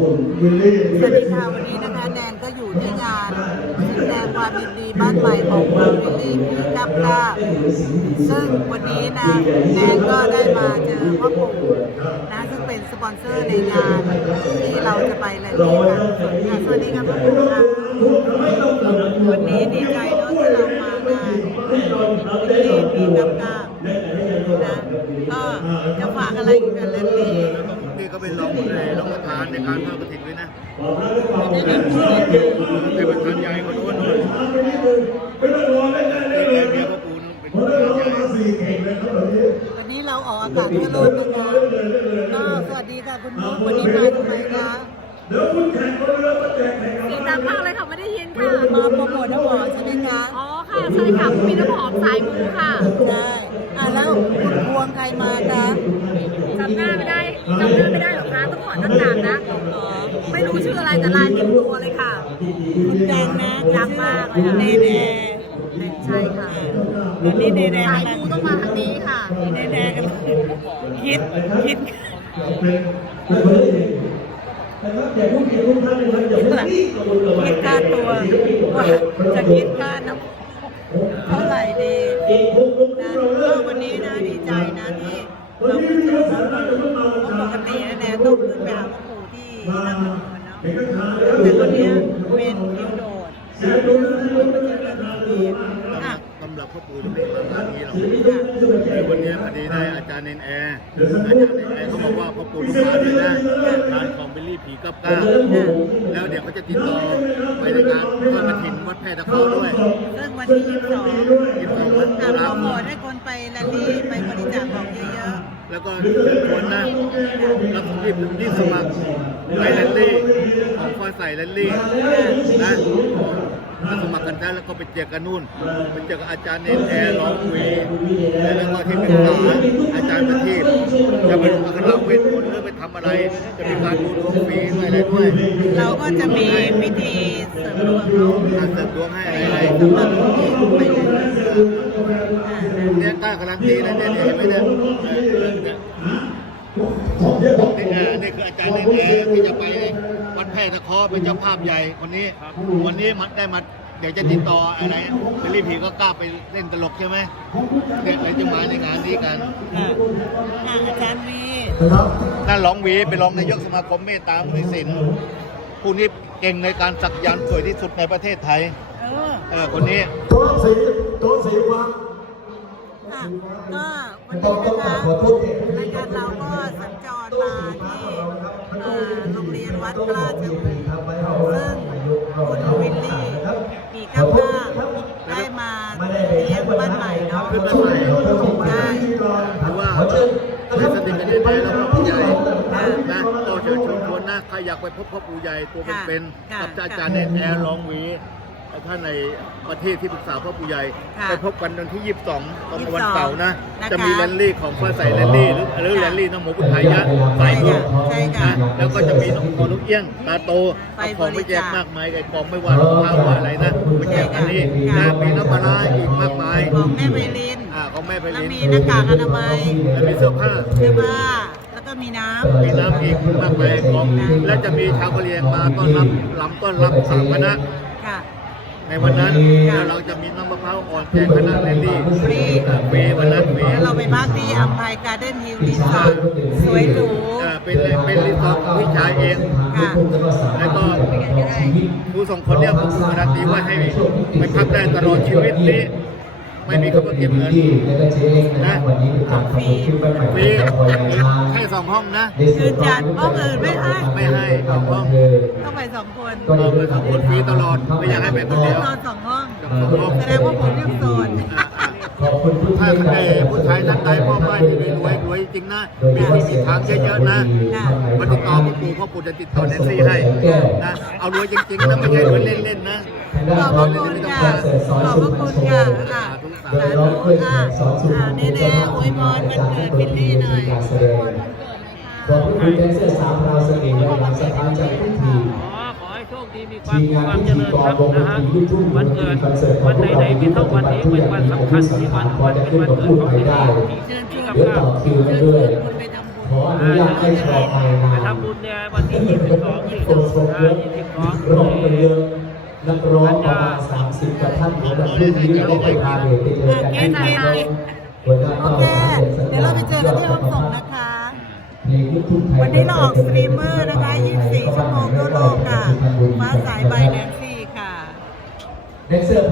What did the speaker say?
สวัสดีค่ะวันนี้นะคะแนนก็อยู่ที่งานแสดงความยินดีบ้านใหม่ของคุณวิลลี่พีกับกาซึ่งวันนี้นะแนนก็ได้มาเจอพ่อปู่นะซึ่งเป็นสปอนเซอร์ในงานที่เราจะไปเลยนี่ค่ะค่ะสวัสดีครับพ่อปู่ค่ะวันนี้ดีใจเนอะที่เรามางานวิลลี่พีกับกา ก็จะฝากอะไรกับเลนลี่นี่ก็เป็นรองเลยรองประธานในการทอดกระถิ่นด้วยนะเป็นประธานใหญ่คนนู้นนู่นนี่ไงเมียพระปูนเป็นประธานใหญ่วันนี้เราออกอากาศทั่วโลกนะคะก็สวัสดีค่ะคุณนุ๊กวันนี้มาทำไมคะดีใจมากเลยค่ะไม่ได้ยินค่ะมาโปรโมทน้ำหอมใช่ไหมคะ อ๋อค่ะใช่ค่ะมีน้ำหอมสายมูค่ะใช่อะแล้ว คุณพวงใครมาคะจำหน้าไม่ได้จำหน้าไม่ได้หรอกคะต้องถอดหน้ากากนะอ๋อไม่รู้ชื่ออะไรแต่ลายเต็มตัวเลยค่ะคุณแดงนะดังมากเลยค่ะเนแน่ใช่ค่ะวันนี้เนแน่สายกำลังมูต้องมาทางนี้ค่ะเนแน่กันคิดคิดคิดค่าตัวว่าจะคิดค่าน้ำ เท่าไหร่ดีนะก็วันนี้นะดีใจนะที่เรามาเจอพ่อปู่เพราะปกตินะแนนต้องขึ้นไปหาพ่อปู่ที่นั่งนอนเนาะแต่วันเนี้ยเป็นคิวโดดมาเจอกันที่อะสำหรับพระปูนไม่มาทางนี้หรอกคือวันนี้พอดีได้อาจารย์เนนแอร์อาจารย์เนนแอร์เขาบอกว่าพระปูนมาด้วยนะงานของเบลลี่ผีกับก้าแล้วเดี๋ยวเขาจะติดต่อไปในการทอดกระถิ่นวัดแพร่ตะเข้าด้วยซึ่ง วันที่ยี่สิบสองยี่สิบองวันอะตุโปราคโมทให้คนไปแรลลี่ไปบริจาคของเยอะแล้วก็เชิญชวนนะรับรีบรีบสมัครไปแรลลี่ของฟ้าใสแรลลี่นะมาสมัครกันได้แล้วก็ไปเจอกันนู่นไปเจอกับอาจารย์เนนแอร์ร้องคุยแล้วก็ที่ปรึกษาอาจารย์ประทีป จะไปลงอัคระเวทมนต์หรือไปทำอะไร จะมีการดูดวงฟรีด้วยอะไรด้วยเราก็จะมีพิธีเสริมดวงเนาการเสริมดวงให้อะไรไรสำหรับคนที่ไปแรลลี่อ่าเนี่ยกล้าการันตีนะเนี่ยเห็นไหมเนี่ยนี่อ่านี่คืออาจารย์เนนแอร์ที่จะไปวัดแพร่ตะเคอเป็นเจ้าภาพใหญ่คนนี้ วันนี้มันได้มา เดี๋ยวจะติดต่ออะไรเบลลี่ผีก็กล้าไปเล่นตลกใช่ไหมเด็กเลยจะมาในงานนี้กันอะอะอาจารย์วีนั่นรองหวีเป็นรองนายกสมาคมเมตตามุนิสินผู้นี้เก่งในการสักยันต์สวยที่สุดในประเทศไทย เออ เออคนนี้ โต๊ะสีโต๊ะสีวางอะก็วันนี้นะคะรายการเราก็สัญจรมาที่เอ่อโรงเรียนวัดราชบุรีซึ่งคุณวิลลี่ปีก้าวหน้าได้มาเลี้ยงบ้านใหม่เนาะขึ้นบ้านใหม่ใช่หรือว่าได้สนิทกันได้แล้วพ่อปู่ใหญ่นะก็เชิญชวนชวนนะใครอยากไปพบพ่อปู่ใหญ่ตัวเป็นๆกับอาจารย์เนนแอร์รองหวี ท่านในประเทศที่ปรึกษาพ่อปู่ใหญ่ค่ะไปพบกันวันที่ 22ตรงกับวัน22เสาร์นะนะคะจะมีแรลลี่ของฟ้าใสแรลลี่หรือหรือแรลลี่น้ำหมูพุทธายะใช่ฝ่ายค่ะใช่ค่ะนะแล้วก็จะมีน้องคอลูกเอี้ยงตาโตไปเอาของไปแจกบริจาคมากมายไก่กองไม่ว่ารองเท้าว่าอะไรนะไปแจกอันนี้ค่ะนะมีน้ำปลาร้าอีกมากมายของแม่ไพลินอ่าของแม่ไพแล้วลินมีหน้ากากอนามัยแล้วมีเสื้อผ้า เสื้อผ้าแล้วก็มีน้ำ มีน้ำอีกมากมายกองและจะมีชาวกะเหรี่ยงมาต้อนรับลำต้อนรับสามคณะ ค่ะ ในวันนั้นค่ะเราจะมีน้ำมะพร้าวอ่อนแจกคณะแรลลี่ฟรีอ่าฟรีวันนั้นฟรีแล้วเราไปพักที่อัมพายการ์เด้นฮิลรีสอร์ทสวยหรูอ่าเป็นเป็นรีสอร์ทของพี่ชายเองค่ะแล้วก็ผู้ส่งคนเนี่ยผมการันตีว่าให้ไปพักได้ตลอดชีวิตนี้ ไม่มีคำว่าเก็บเงินนะฟรีแค่สองห้องนะยืนยันห้องอื่นไม่ให้ไม่ให้สองห้องต้องไปสองคนก็ไปสองคนฟรีตลอดไม่อยากให้ไปคนเดียวนอนสองห้องสองห้องแสดงว่าผมยังโสดอ่าอ่าถ้าใครผู้ชายท่านใดพ่อบ้านที่รวยรวยจริงนะมีที่มีทางเยอะๆนะมาติดต่อพ่อปู่พ่อปู่จะติดต่อแนนซี่ให้นะเอารวยจริงๆนะไม่ใช่รวยเล่นๆนะ ขอบพระคุณค่ะขอบพระคุณค่ะค่ะสาธุค่ะอ่าเน่ๆอวยพรวันเกิดบิลลี่หน่อยขอบคุณแดนเซอร์สามราวเสน่ห์และนำสถานใจทุกทีมขอขอให้โชคดีมีความสุขความเจริญครับนะฮะวันเกิดวันไหนๆมีเท่าวันนี้เป็นวันสำคัญที่วันวันเป็นวันเกิดของที่นี่เชิญชวนเดี๋ยวต่อคิวกันด้วยคุณไปทำบุญขออนุญาตให้ชอไปไปงานทำบุญในวันที่ยี่สิบสองยี่คสิบนชมเยอะยี่สิบสองร้องกันเยอะ นักร้องประมาณ30กว่าท่านของวันพรุ่งนี้ก็ไปพาเดทไปเจอกันที่ไหนหัวหน้าโอเป้าเคสามเป็นสัญเดี๋ยวญาเราณไปเจอกันที่ห้องส่งนะคะเพลงลูกทุ่งไทยวันนี้เราออกสตรีมเมอร์นะคะ 24 ชั่วโมงทั่วโลกค่ะ ฟ้าสายใบแนนซี่ค่ะ แดนเซอร์